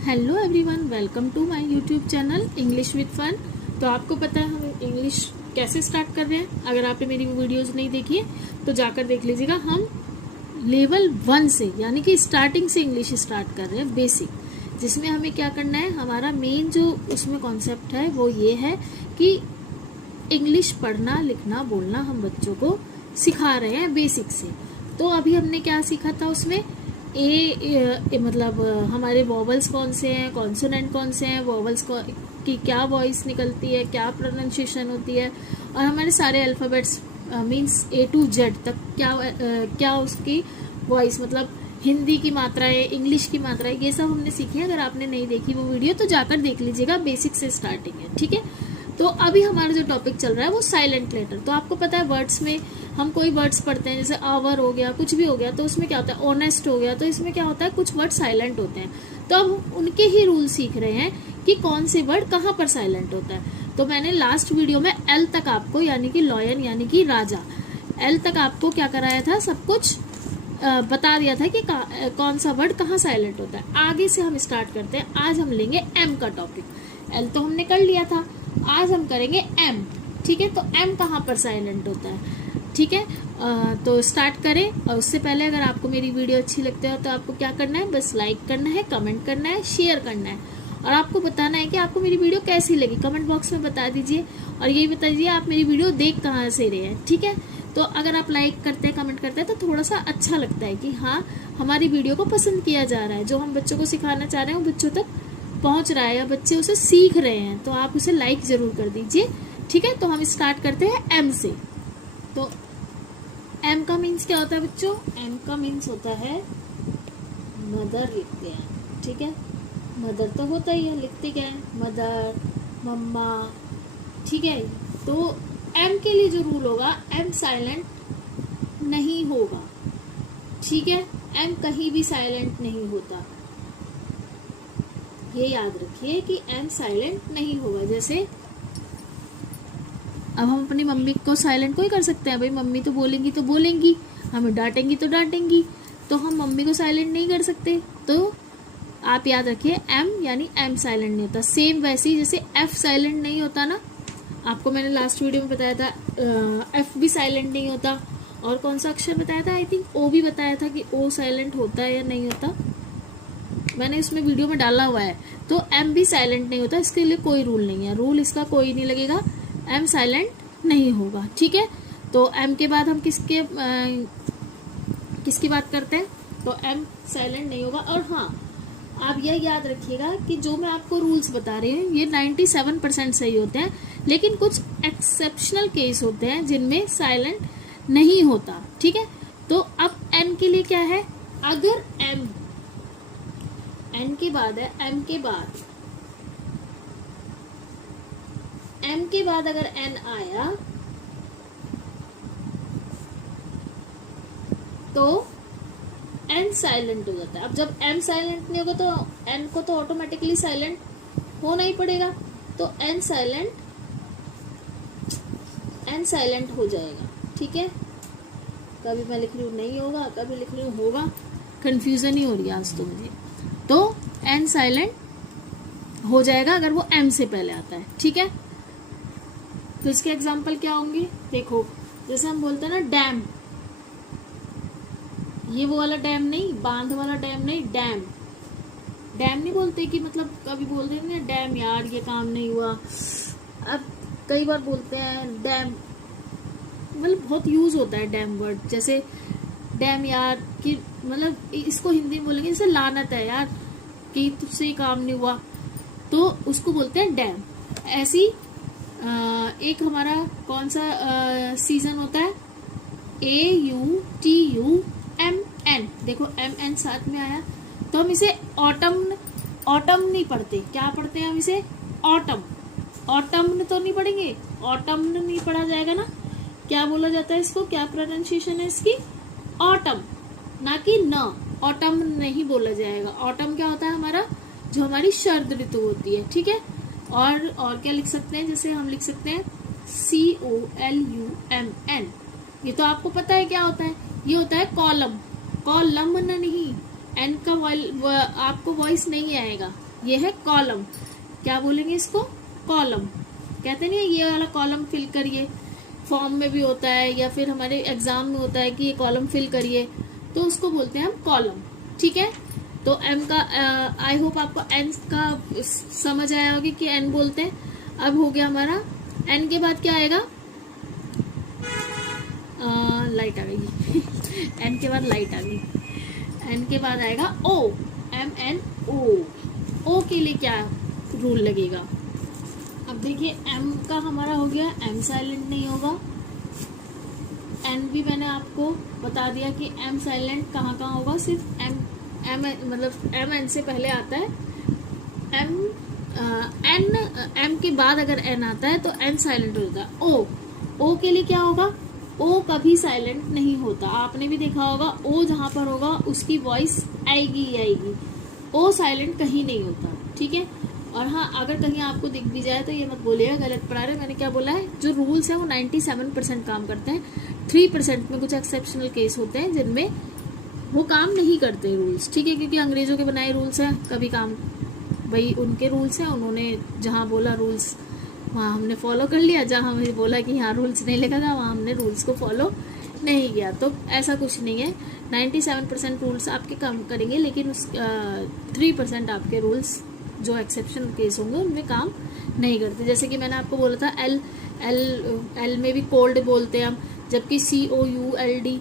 Hello everyone, welcome to my YouTube channel English with fun. तो आपको पता है हम इंग्लिश कैसे स्टार्ट कर रहे हैं। अगर आपने मेरी वीडियोस नहीं देखी है तो जाकर देख लीजिएगा। हम लेवल 1 से यानी कि स्टार्टिंग से इंग्लिश स्टार्ट कर रहे हैं, बेसिक, जिसमें हमें क्या करना है। हमारा मेन जो उसमें कॉन्सेप्ट है वो ये है कि इंग्लिश पढ़ना लिखना बोलना हम बच्चों को सिखा रहे हैं बेसिक से। तो अभी हमने क्या सीखा था उसमें, मतलब हमारे वॉवल्स कौन से हैं, कॉन्सोनेंट कौन से हैं, वॉवल्स की क्या वॉइस निकलती है, क्या प्रोनाउंसिएशन होती है, और हमारे सारे alphabets means A to Z तक क्या उसकी वॉइस, मतलब हिंदी की मात्राएं, इंग्लिश की मात्राएं, ये सब हमने सीखी है। अगर आपने नहीं देखी वो वीडियो तो जाकर देख लीजिएगा, बेसिक से स्टार्टिंग है, ठीक है। तो अभी हमारा जो टॉपिक चल रहा है वो साइलेंट लेटर। तो आपको पता है वर्ड्स में हम कोई वर्ड्स पढ़ते हैं, जैसे आवर हो गया, कुछ भी हो गया, तो उसमें क्या होता है, ऑनेस्ट हो गया, तो इसमें क्या होता है, कुछ वर्ड साइलेंट होते हैं। तो अब हम उनके ही रूल सीख रहे हैं कि कौन से वर्ड कहाँ पर साइलेंट होता है। तो मैंने लास्ट वीडियो में एल तक आपको, यानी कि लॉयन यानी कि राजा, एल तक आपको क्या कराया था, सब कुछ बता दिया था कि कौन सा वर्ड कहाँ साइलेंट होता है। आगे से हम स्टार्ट करते हैं। आज हम लेंगे एम का टॉपिक। एल तो हमने कर लिया था, आज हम करेंगे एम, ठीक है। तो एम कहाँ पर साइलेंट होता है, ठीक है। तो स्टार्ट करें। और उससे पहले अगर आपको मेरी वीडियो अच्छी लगती है तो आपको क्या करना है, बस लाइक करना है, कमेंट करना है, शेयर करना है, और आपको बताना है कि आपको मेरी वीडियो कैसी लगी। कमेंट बॉक्स में बता दीजिए, और यही बता दीजिए आप मेरी वीडियो देख कहाँ से रहे हैं, ठीक है। तो अगर आप लाइक करते हैं, कमेंट करते हैं, तो थोड़ा सा अच्छा लगता है कि हाँ, हमारी वीडियो को पसंद किया जा रहा है। जो हम बच्चों को सिखाना चाह रहे हैं वो बच्चों तक पहुंच रहा है, या बच्चे उसे सीख रहे हैं, तो आप उसे लाइक जरूर कर दीजिए, ठीक है। तो हम स्टार्ट करते हैं एम से। तो एम का मीन्स क्या होता है बच्चों, एम का मीन्स होता है मदर, लिखते हैं, ठीक है। मदर तो होता ही है, लिखते क्या है, मदर, मम्मा, ठीक है। तो एम के लिए जो रूल होगा, एम साइलेंट नहीं होगा, ठीक है। एम कहीं भी साइलेंट नहीं होता, ये याद रखिए कि एम साइलेंट नहीं होगा। जैसे अब हम अपनी मम्मी को साइलेंट कोई कर सकते हैं, भाई मम्मी तो बोलेंगी, हमें डांटेंगी तो डांटेंगी, तो हम मम्मी को साइलेंट नहीं कर सकते। तो आप याद रखिए एम यानी एम साइलेंट नहीं होता। सेम वैसे ही जैसे एफ साइलेंट नहीं होता ना, आपको मैंने लास्ट वीडियो में बताया था, एफ भी साइलेंट नहीं होता। और कौन सा अक्षर बताया था, आई थिंक ओ भी बताया था कि ओ साइलेंट होता है या नहीं होता, मैंने इसमें वीडियो में डाला हुआ है। तो एम भी साइलेंट नहीं होता, इसके लिए कोई रूल नहीं है, रूल इसका कोई नहीं लगेगा, एम साइलेंट नहीं होगा, ठीक है। तो एम के बाद हम किसकी बात करते हैं, तो एम साइलेंट नहीं होगा। और हाँ, आप यह याद रखिएगा कि जो मैं आपको रूल्स बता रही हूँ ये 97% सही होते हैं, लेकिन कुछ एक्सेप्शनल केस होते हैं जिनमें साइलेंट नहीं होता, ठीक है। तो अब एन के लिए क्या है, अगर एम, एन के बाद है, एम के बाद अगर एन आया तो एन साइलेंट हो जाता है। अब जब एम साइलेंट नहीं होगा तो एन को तो ऑटोमेटिकली साइलेंट होना ही पड़ेगा, तो एन साइलेंट हो जाएगा, ठीक है। कभी मैं लिख रही हूँ नहीं होगा, कभी लिख रही हूँ होगा, कंफ्यूजन ही हो रही है आज तो मुझे। तो एन साइलेंट हो जाएगा अगर वो एम से पहले आता है, ठीक है। तो इसके एग्जाम्पल क्या होंगे, देखो, जैसे हम बोलते हैं ना डैम, ये वो वाला डैम नहीं, बांध वाला डैम नहीं, डैम, डैम नहीं बोलते कि मतलब कभी बोलते हैं ना डैम यार ये काम नहीं हुआ। अब कई बार बोलते हैं डैम, मतलब बहुत यूज होता है डैम वर्ड, जैसे डैम यार कि मतलब इसको हिंदी में बोलेंगे जैसे लानत है यार कि तुझसे ही काम नहीं हुआ, तो उसको बोलते हैं डैम। ऐसी एक हमारा कौन सा सीजन होता है, AUTUMN, देखो MN साथ में आया, तो हम इसे ऑटम नहीं पढ़ते, क्या पढ़ते हैं हम इसे, ऑटम तो नहीं पढ़ेंगे, ऑटम नहीं पढ़ा जाएगा ना, क्या बोला जाता है इसको, क्या प्रोनाउंसिएशन है इसकी, ऑटम, ना कि न, ऑटम नहीं बोला जाएगा। ऑटम क्या होता है हमारा, जो हमारी शरद ऋतु होती है, ठीक है। और क्या लिख सकते हैं, जैसे हम लिख सकते हैं COLUMN, ये तो आपको पता है क्या होता है, ये होता है कॉलम, कॉलम नहीं, एन का आपको वॉइस नहीं आएगा, ये है कॉलम। क्या बोलेंगे इसको? कॉलम। कहते नहीं ये वाला कॉलम फिल करिए, फॉर्म में भी होता है या फिर हमारे एग्जाम में होता है कि ये कॉलम फिल करिए, तो उसको बोलते हैं हम कॉलम। ठीक है, तो एम का आई होप आपको एन का समझ आया होगा कि एन बोलते हैं। अब हो गया हमारा, एन के बाद क्या आएगा? लाइट आ गई एन के बाद लाइट आ गई। एन के बाद आएगा ओ, एम एन ओ। ओ के लिए क्या रूल लगेगा? अब देखिए एम का हमारा हो गया, एम साइलेंट नहीं होगा। एन भी मैंने आपको बता दिया कि एम साइलेंट कहाँ कहाँ होगा, सिर्फ एम मतलब एम एन से पहले आता है। एम के बाद अगर एन आता है तो एन साइलेंट होता है। ओ के लिए क्या होगा? ओ कभी साइलेंट नहीं होता। आपने भी देखा होगा ओ जहां पर होगा उसकी वॉइस आएगी ही आएगी। ओ साइलेंट कहीं नहीं होता। ठीक है, और हाँ अगर कहीं आपको दिख भी जाए तो ये मत बोलिएगा गलत पढ़ा रहे। मैंने क्या बोला है? जो रूल्स है वो 97% काम करते हैं। 3% में कुछ एक्सेप्शनल केस होते हैं जिनमें वो काम नहीं करते रूल्स। ठीक है, क्योंकि अंग्रेजों के बनाए रूल्स हैं, कभी काम, भाई उनके रूल्स हैं, उन्होंने जहाँ बोला रूल्स वहाँ हमने फॉलो कर लिया, जहाँ हमें बोला कि यहाँ रूल्स नहीं लिखा था वहाँ हमने रूल्स को फॉलो नहीं किया। तो ऐसा कुछ नहीं है, 97% रूल्स आपके काम करेंगे, लेकिन उस 3% आपके रूल्स जो एक्सेप्शन केस होंगे उनमें काम नहीं करते। जैसे कि मैंने आपको बोला था एल में भी कोल्ड बोलते हैं हम, जबकि COULD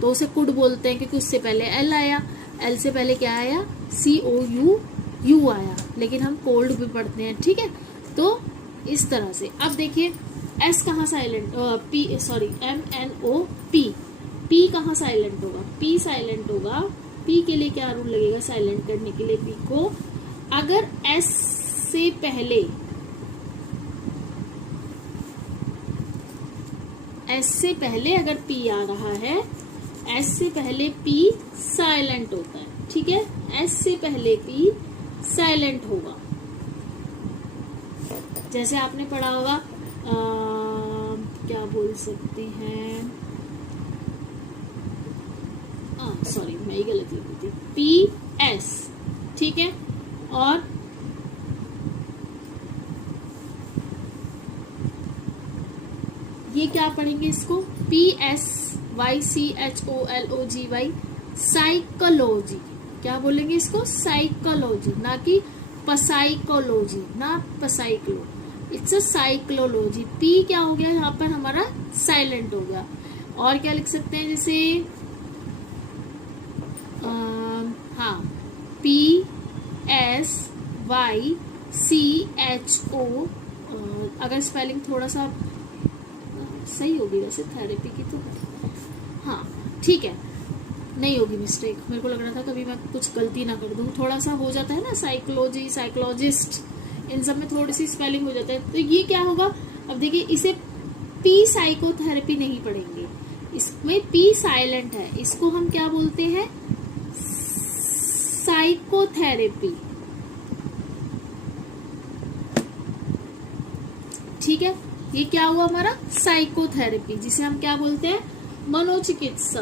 तो उसे कुड बोलते हैं क्योंकि उससे पहले एल आया, एल से पहले क्या आया? COU आया, लेकिन हम कोल्ड भी पढ़ते हैं। ठीक है, तो इस तरह से। अब देखिए एस कहाँ साइलेंट, MNO पी कहाँ साइलेंट होगा? पी साइलेंट होगा। पी के लिए क्या रूल लगेगा साइलेंट करने के लिए? पी को अगर एस से पहले अगर पी आ रहा है, एस से पहले पी साइलेंट होता है। ठीक है, एस से पहले पी साइलेंट होगा। जैसे आपने पढ़ा होगा क्या बोल सकते हैं, सॉरी मैं ही गलत लिखी थी, PS। ठीक है, और ये क्या पढ़ेंगे इसको? PSYCHOLOGY, psychology. क्या बोलेंगे इसको? साइकोलॉजी, ना कि पसाइकोलॉजी, ना पसाइक्लो, इट्स अ साइक्लोलॉजी। पी क्या हो गया यहाँ पर हमारा? साइलेंट हो गया। और क्या लिख सकते हैं? जैसे हाँ, PSYCHO, अगर स्पेलिंग थोड़ा सा सही होगी वैसे थेरेपी की तो, हाँ ठीक है, नहीं होगी मिस्टेक। मेरे को लग रहा था कभी मैं कुछ गलती ना कर दूं, थोड़ा सा हो जाता है ना, साइकोलॉजी, साइकोलॉजिस्ट, इन सब में थोड़ी सी स्पेलिंग हो जाता है। तो ये क्या होगा? अब देखिए इसे पी साइकोथेरेपी नहीं पढ़ेंगे, इसमें पी साइलेंट है, इसको हम क्या बोलते हैं? साइकोथेरेपी। ठीक है, ये क्या हुआ हमारा? साइकोथेरेपी, जिसे हम क्या बोलते हैं? मनोचिकित्सा।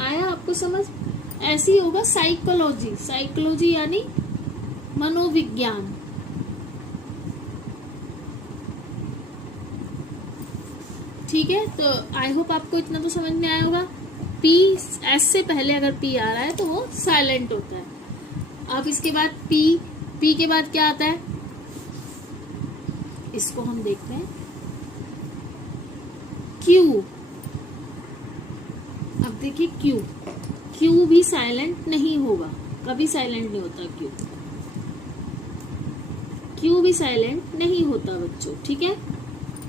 आया आपको समझ? ऐसी होगा साइकोलॉजी, साइकोलॉजी यानी मनोविज्ञान। ठीक है, तो आई होप आपको इतना तो समझ में आया होगा। पी, एस से पहले अगर पी आ रहा है तो वो साइलेंट होता है। अब इसके बाद पी के बाद क्या आता है? इसको हम देखते हैं, क्यू। अब देखिए क्यू भी साइलेंट नहीं होगा, कभी साइलेंट नहीं होता क्यू भी साइलेंट नहीं होता बच्चों। ठीक है,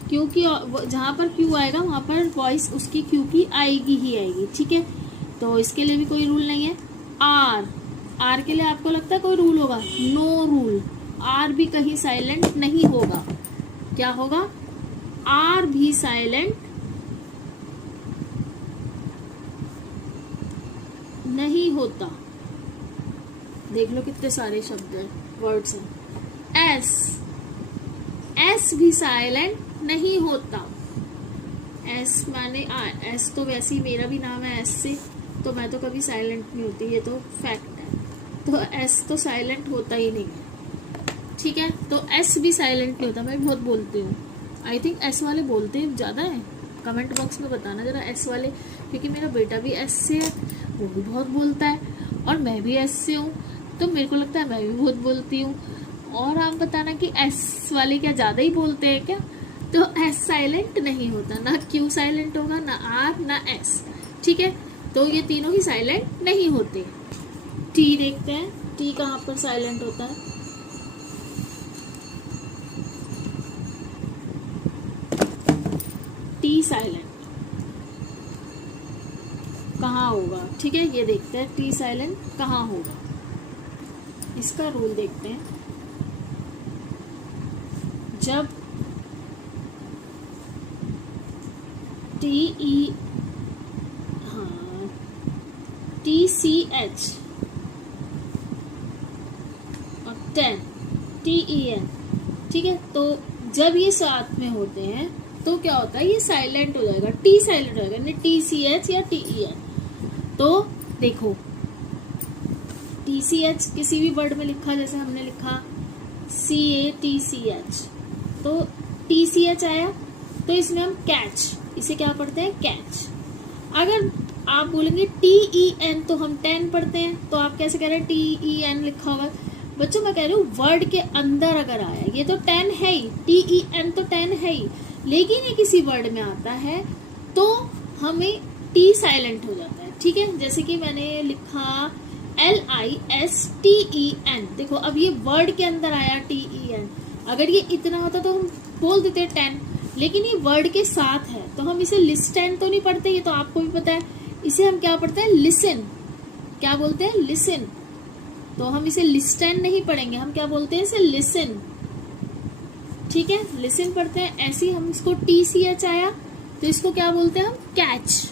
क्योंकि जहां पर क्यू आएगा वहां पर वॉइस उसकी क्यू की आएगी ही आएगी। ठीक है, तो इसके लिए भी कोई रूल नहीं है। आर के लिए आपको लगता है कोई रूल होगा? No rule. आर भी कहीं साइलेंट नहीं होगा। क्या होगा? आर भी साइलेंट नहीं होता। देख लो कितने सारे शब्द हैं, वर्ड्स हैं। एस भी साइलेंट नहीं होता। एस माने एस तो वैसे ही मेरा भी नाम है एस से, तो मैं तो कभी साइलेंट नहीं होती, ये तो फैक्ट है। तो एस तो साइलेंट होता ही नहीं है, ठीक है। तो एस भी साइलेंट नहीं होता, मैं भी बहुत बोलती हूँ। आई थिंक एस वाले बोलते ज़्यादा है, कमेंट बॉक्स में बताना जरा एस वाले, क्योंकि मेरा बेटा भी एस से है, वो भी बहुत बोलता है, और मैं भी एस से हूँ, तो मेरे को लगता है मैं भी बहुत बोलती हूँ। और आप बताना कि एस वाले क्या ज़्यादा ही बोलते हैं क्या? तो एस साइलेंट नहीं होता, ना क्यू साइलेंट होगा, ना आर, ना एस, ठीक है। तो ये तीनों ही साइलेंट नहीं होते। टी देखते हैं, टी कहाँ पर साइलेंट होता है। टी साइलेंट कहाँ होगा, ठीक है, ये देखते हैं टी साइलेंट कहाँ होगा। इसका रूल देखते हैं। जब T E T C H और 10 टी ई एन, ठीक है, तो जब ये साथ में होते हैं तो क्या होता है, ये साइलेंट हो जाएगा, टी साइलेंट हो जाएगा, टी सी एच या टी ई एन। तो देखो टी सी एच किसी भी वर्ड में लिखा, जैसे हमने लिखा सी ए टी सी एच, तो टी सी एच आया, तो इसमें हम कैच, इसे क्या पढ़ते हैं, कैच। अगर आप बोलेंगे टी ई एन तो हम 10 पढ़ते हैं, तो आप कैसे कह रहे हैं टी ई एन लिखा होगा? बच्चों मैं कह रही हूँ वर्ड के अंदर अगर आया, ये तो 10 है ही, टी ई एन तो 10 है ही, लेकिन ये किसी वर्ड में आता है तो हमें टी साइलेंट हो जाता है, ठीक है। जैसे कि मैंने लिखा LISTEN, देखो अब ये वर्ड के अंदर आया TEN, अगर ये इतना होता तो हम बोल देते 10, लेकिन ये वर्ड के साथ है तो हम इसे लिस्टन तो नहीं पढ़ते, ये तो आपको भी पता है। इसे हम क्या पढ़ते हैं, लिसन, क्या बोलते हैं, लिसन। तो हम इसे लिस्टन नहीं पढ़ेंगे, हम क्या बोलते हैं इसे, लिसन, ठीक है, लिसन पढ़ते हैं। ऐसे ही हम इसको TCH आया तो इसको क्या बोलते हैं हम, कैच,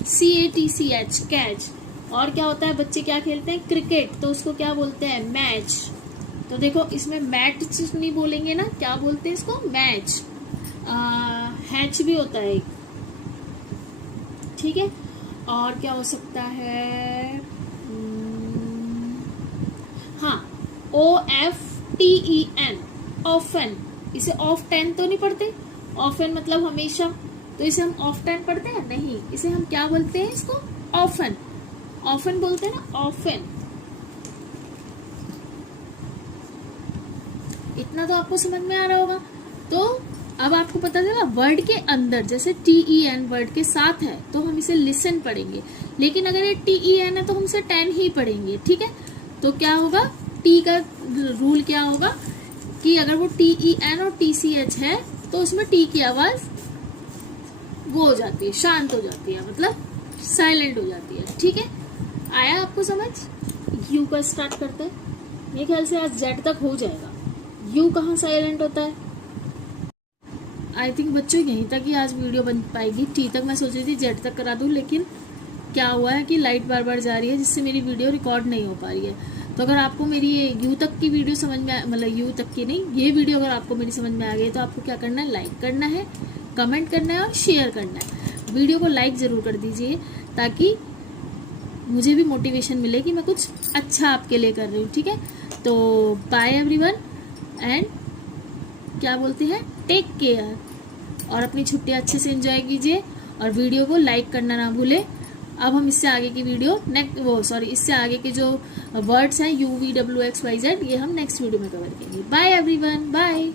CATCH, कैच। और क्या होता है, बच्चे क्या खेलते हैं, क्रिकेट, तो उसको क्या बोलते हैं, मैच। तो देखो इसमें मैच नहीं बोलेंगे ना, क्या बोलते हैं इसको, मैच। हैच भी होता है एक, ठीक है। और क्या हो सकता है, हाँ, OFTEN, ऑफन, इसे ऑफ 10 तो नहीं पढ़ते, ऑफन मतलब हमेशा, तो इसे हम ऑफ 10 पढ़ते हैं नहीं, इसे हम क्या बोलते हैं इसको, ऑफन, ऑफन बोलते हैं ना, ऑफन। इतना तो आपको समझ में आ रहा होगा। तो अब आपको पता चला वर्ड के अंदर, जैसे TEN वर्ड के साथ है तो हम इसे लिसन पढ़ेंगे, लेकिन अगर ये TEN है तो हम इसे 10 ही पढ़ेंगे, ठीक है। तो क्या होगा, टी का रूल क्या होगा कि अगर वो TEN और TCH है तो उसमें टी की आवाज वो हो जाती है, शांत हो जाती है, मतलब साइलेंट हो जाती है, ठीक है। आया आपको समझ? यू का स्टार्ट करते हैं, मेरे ख्याल से आज जेड तक हो जाएगा। यू कहाँ साइलेंट होता है? आई थिंक बच्चों यहीं तक ही आज वीडियो बन पाएगी। टी तक मैं सोच रही थी जेड तक करा दूं, लेकिन क्या हुआ है कि लाइट बार बार जा रही है जिससे मेरी वीडियो रिकॉर्ड नहीं हो पा रही है। तो अगर आपको मेरी ये यू तक की वीडियो समझ में, मतलब यू तक की नहीं, ये वीडियो अगर आपको मेरी समझ में आ गई तो आपको क्या करना है, लाइक करना है, कमेंट करना है और शेयर करना है। वीडियो को लाइक ज़रूर कर दीजिए ताकि मुझे भी मोटिवेशन मिले कि मैं कुछ अच्छा आपके लिए कर रही हूँ, ठीक है। तो बाय एवरीवन एंड क्या बोलते हैं, टेक केयर, और अपनी छुट्टियाँ अच्छे से एंजॉय कीजिए और वीडियो को लाइक करना ना भूलें। अब हम इससे आगे की वीडियो इससे आगे के जो वर्ड्स हैं UVWXYZ, ये हम नेक्स्ट वीडियो में कवर करेंगे। Bye everyone, bye.